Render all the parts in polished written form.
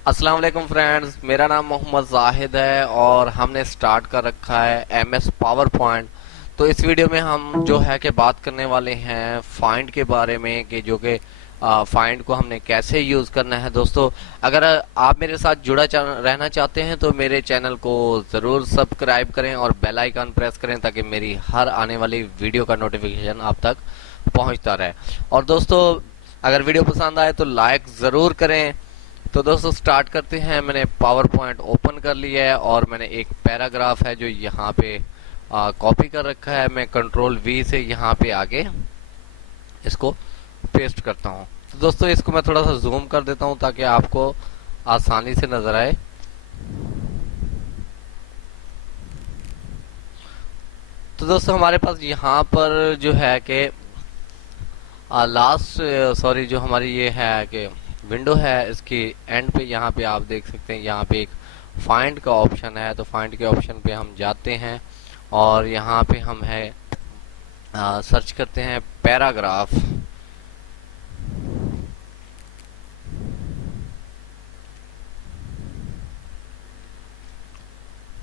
अस्सलाम वालेकुम फ्रेंड्स, मेरा नाम मोहम्मद जाहिद है और हमने स्टार्ट कर रखा है एमएस पावर पॉइंट। तो इस वीडियो में हम जो है कि बात करने वाले हैं फाइंड के बारे में कि जो कि फाइंड को हमने कैसे यूज करना है। दोस्तों, अगर आप मेरे साथ रहना चाहते हैं तो मेरे चैनल को जरूर सब्सक्राइब करें और बेल आइकन प्रेस करें ताकि मेरी हर आने वाली वीडियो का नोटिफिकेशन आप तक पहुंचता रहे। और दोस्तों, अगर वीडियो पसंद आए तो लाइक जरूर करें। तो दोस्तों स्टार्ट करते हैं। मैंने पावर पॉइंट ओपन कर लिया है और मैंने एक पैराग्राफ है जो यहाँ पे कॉपी कर रखा है। मैं कंट्रोल वी से यहाँ पे आगे इसको पेस्ट करता हूँ। तो दोस्तों इसको मैं थोड़ा सा जूम कर देता हूँ ताकि आपको आसानी से नजर आए। तो दोस्तों हमारे पास यहाँ पर जो है कि लास्ट सॉरी जो हमारी ये है कि विंडो है, इसकी एंड पे यहाँ पे आप देख सकते हैं यहाँ पे एक फाइंड का ऑप्शन है। तो फाइंड के ऑप्शन पे हम जाते हैं और यहाँ पे हम है सर्च करते हैं पैराग्राफ।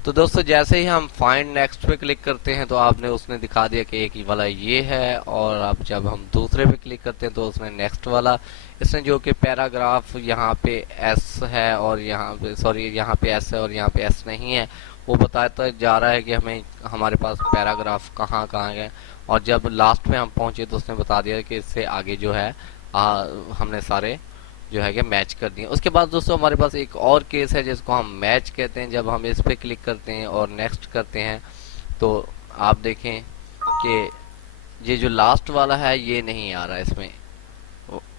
तो दोस्तों जैसे ही हम फाइंड नेक्स्ट पे क्लिक करते हैं तो आपने उसने दिखा दिया कि एक ही वाला ये है, और अब जब हम दूसरे पे क्लिक करते हैं तो उसने नेक्स्ट वाला, इसने जो कि पैराग्राफ यहाँ पे एस है और यहाँ पे सॉरी यहाँ पे एस है और यहाँ पे एस नहीं है, वो बताता जा रहा है कि हमें हमारे पास पैराग्राफ कहाँ कहाँ है। और जब लास्ट में हम पहुंचे तो उसने बता दिया कि इससे आगे जो है हमने सारे जो है कि मैच कर दिए। उसके बाद दोस्तों हमारे पास एक और केस है जिसको हम मैच कहते हैं। जब हम इस पे क्लिक करते हैं और नेक्स्ट करते हैं तो आप देखें कि ये जो लास्ट वाला है ये नहीं आ रहा है, इसमें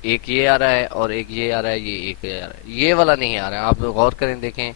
एक ये आ रहा है और एक ये आ रहा है, ये एक ये आ रहा है, ये वाला नहीं आ रहा है। आप गौर करें, देखें।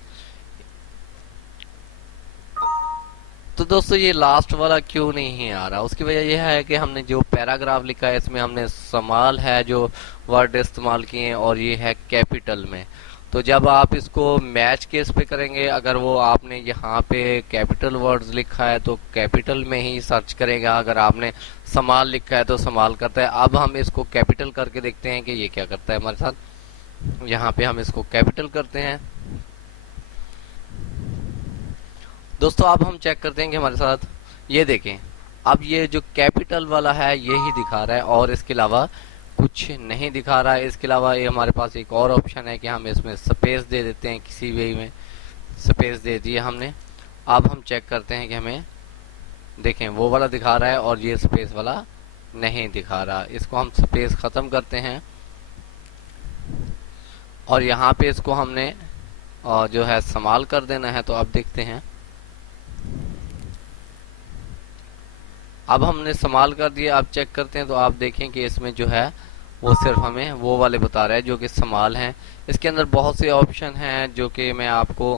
तो दोस्तों ये लास्ट वाला क्यों नहीं आ रहा, उसकी वजह यह है कि हमने जो पैराग्राफ लिखा है इसमें हमने समाल है जो वर्ड इस्तेमाल किए हैं और ये है कैपिटल में। तो जब आप इसको मैच केस पे करेंगे, अगर वो आपने यहाँ पे कैपिटल वर्ड्स लिखा है तो कैपिटल में ही सर्च करेगा, अगर आपने समाल लिखा है तो समाल करता है। अब हम इसको कैपिटल करके देखते हैं कि ये क्या करता है हमारे साथ। यहाँ पे हम इसको कैपिटल करते हैं। दोस्तों अब हम चेक करते हैं कि हमारे साथ ये देखें, अब ये जो कैपिटल वाला है यही दिखा रहा है और इसके अलावा कुछ नहीं दिखा रहा है। इसके अलावा ये हमारे पास एक और ऑप्शन है कि हम इसमें स्पेस दे देते हैं, किसी वे में स्पेस दे दिया हमने। अब हम चेक करते हैं कि हमें देखें वो वाला दिखा रहा है और ये स्पेस वाला नहीं दिखा रहा। इसको हम स्पेस खत्म करते हैं और यहाँ पे इसको हमने जो है संभाल कर देना है। तो अब देखते हैं, अब हमने संभाल कर दिया। अब चेक करते हैं तो आप देखें कि इसमें जो है वो सिर्फ हमें वो वाले बता रहा है जो कि संभाल हैं। इसके अंदर बहुत से ऑप्शन हैं जो कि मैं आपको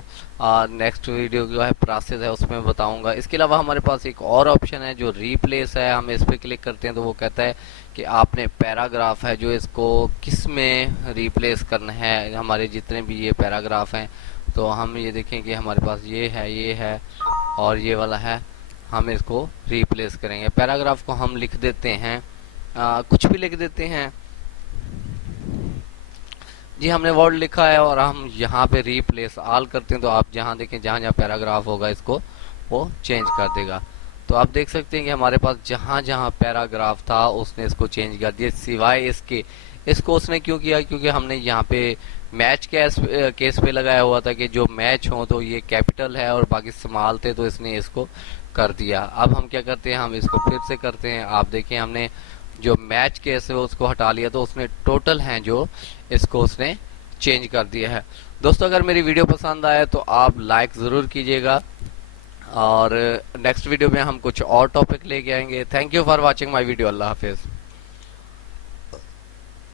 नेक्स्ट वीडियो जो है प्रोसेस है उसमें बताऊंगा। इसके अलावा हमारे पास एक और ऑप्शन है जो रिप्लेस है। हम इस पर क्लिक करते हैं तो वो कहता है कि आपने पैराग्राफ है जो इसको किस में रिप्लेस करना है, हमारे जितने भी ये पैराग्राफ हैं। तो हम ये देखें कि हमारे पास ये है और ये वाला है, हम इसको रिप्लेस करेंगे। पैराग्राफ को हम लिख देते हैं, कुछ भी लिख देते हैं जी। हमने वर्ड लिखा है और हम यहाँ पे रिप्लेस ऑल करते हैं तो आप जहाँ देखें जहाँ जहाँ पैराग्राफ होगा इसको वो चेंज कर देगा। तो आप देख सकते हैं कि हमारे पास जहाँ जहाँ पैराग्राफ था उसने इसको चेंज कर दिया, सिवाय इसके। इसको उसने क्यों किया, क्योंकि हमने यहाँ पे मैच केस पे लगाया हुआ था कि जो मैच हो तो ये कैपिटल है और बाकी स्मॉल थे, तो इसने इसको कर दिया। अब हम क्या करते हैं, हम इसको फिर से करते हैं। आप देखें हमने जो मैच केस है उसको हटा लिया तो उसने टोटल हैं जो इसको उसने चेंज कर दिया है। दोस्तों अगर मेरी वीडियो पसंद आए तो आप लाइक ज़रूर कीजिएगा और नेक्स्ट वीडियो में हम कुछ और टॉपिक लेके आएंगे। Thank you for watching my video. अल्लाह हाफिज़।